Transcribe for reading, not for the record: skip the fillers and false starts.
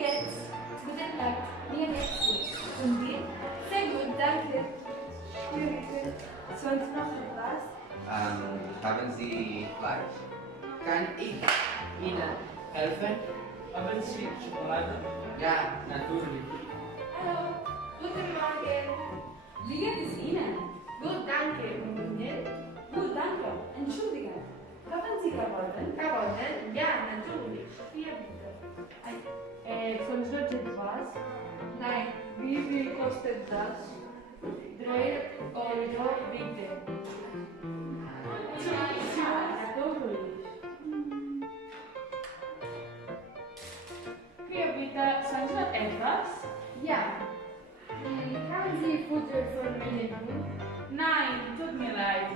geht's? Guten Tag, mir geht's gut. Und dir? Sehr gut, danke. Sonst noch etwas? Haben Sie Fleisch? Kann ich Ihnen helfen? Haben Sie Schokolade? Ja, natürlich. Hallo, guten Morgen. Wie geht es Ihnen? Gut, danke. Und Ihnen? Gut, danke. Entschuldigen. Haben Sie Karotten? Karotten? Ja, natürlich. Hier bitte. Sonst noch etwas? Nein, wie viel kostet das? 3 € bitte. Natürlich. Hier bitte, sonst noch etwas? Ja. Haben Sie Futter für meine Hund? Nein, tut mir leid.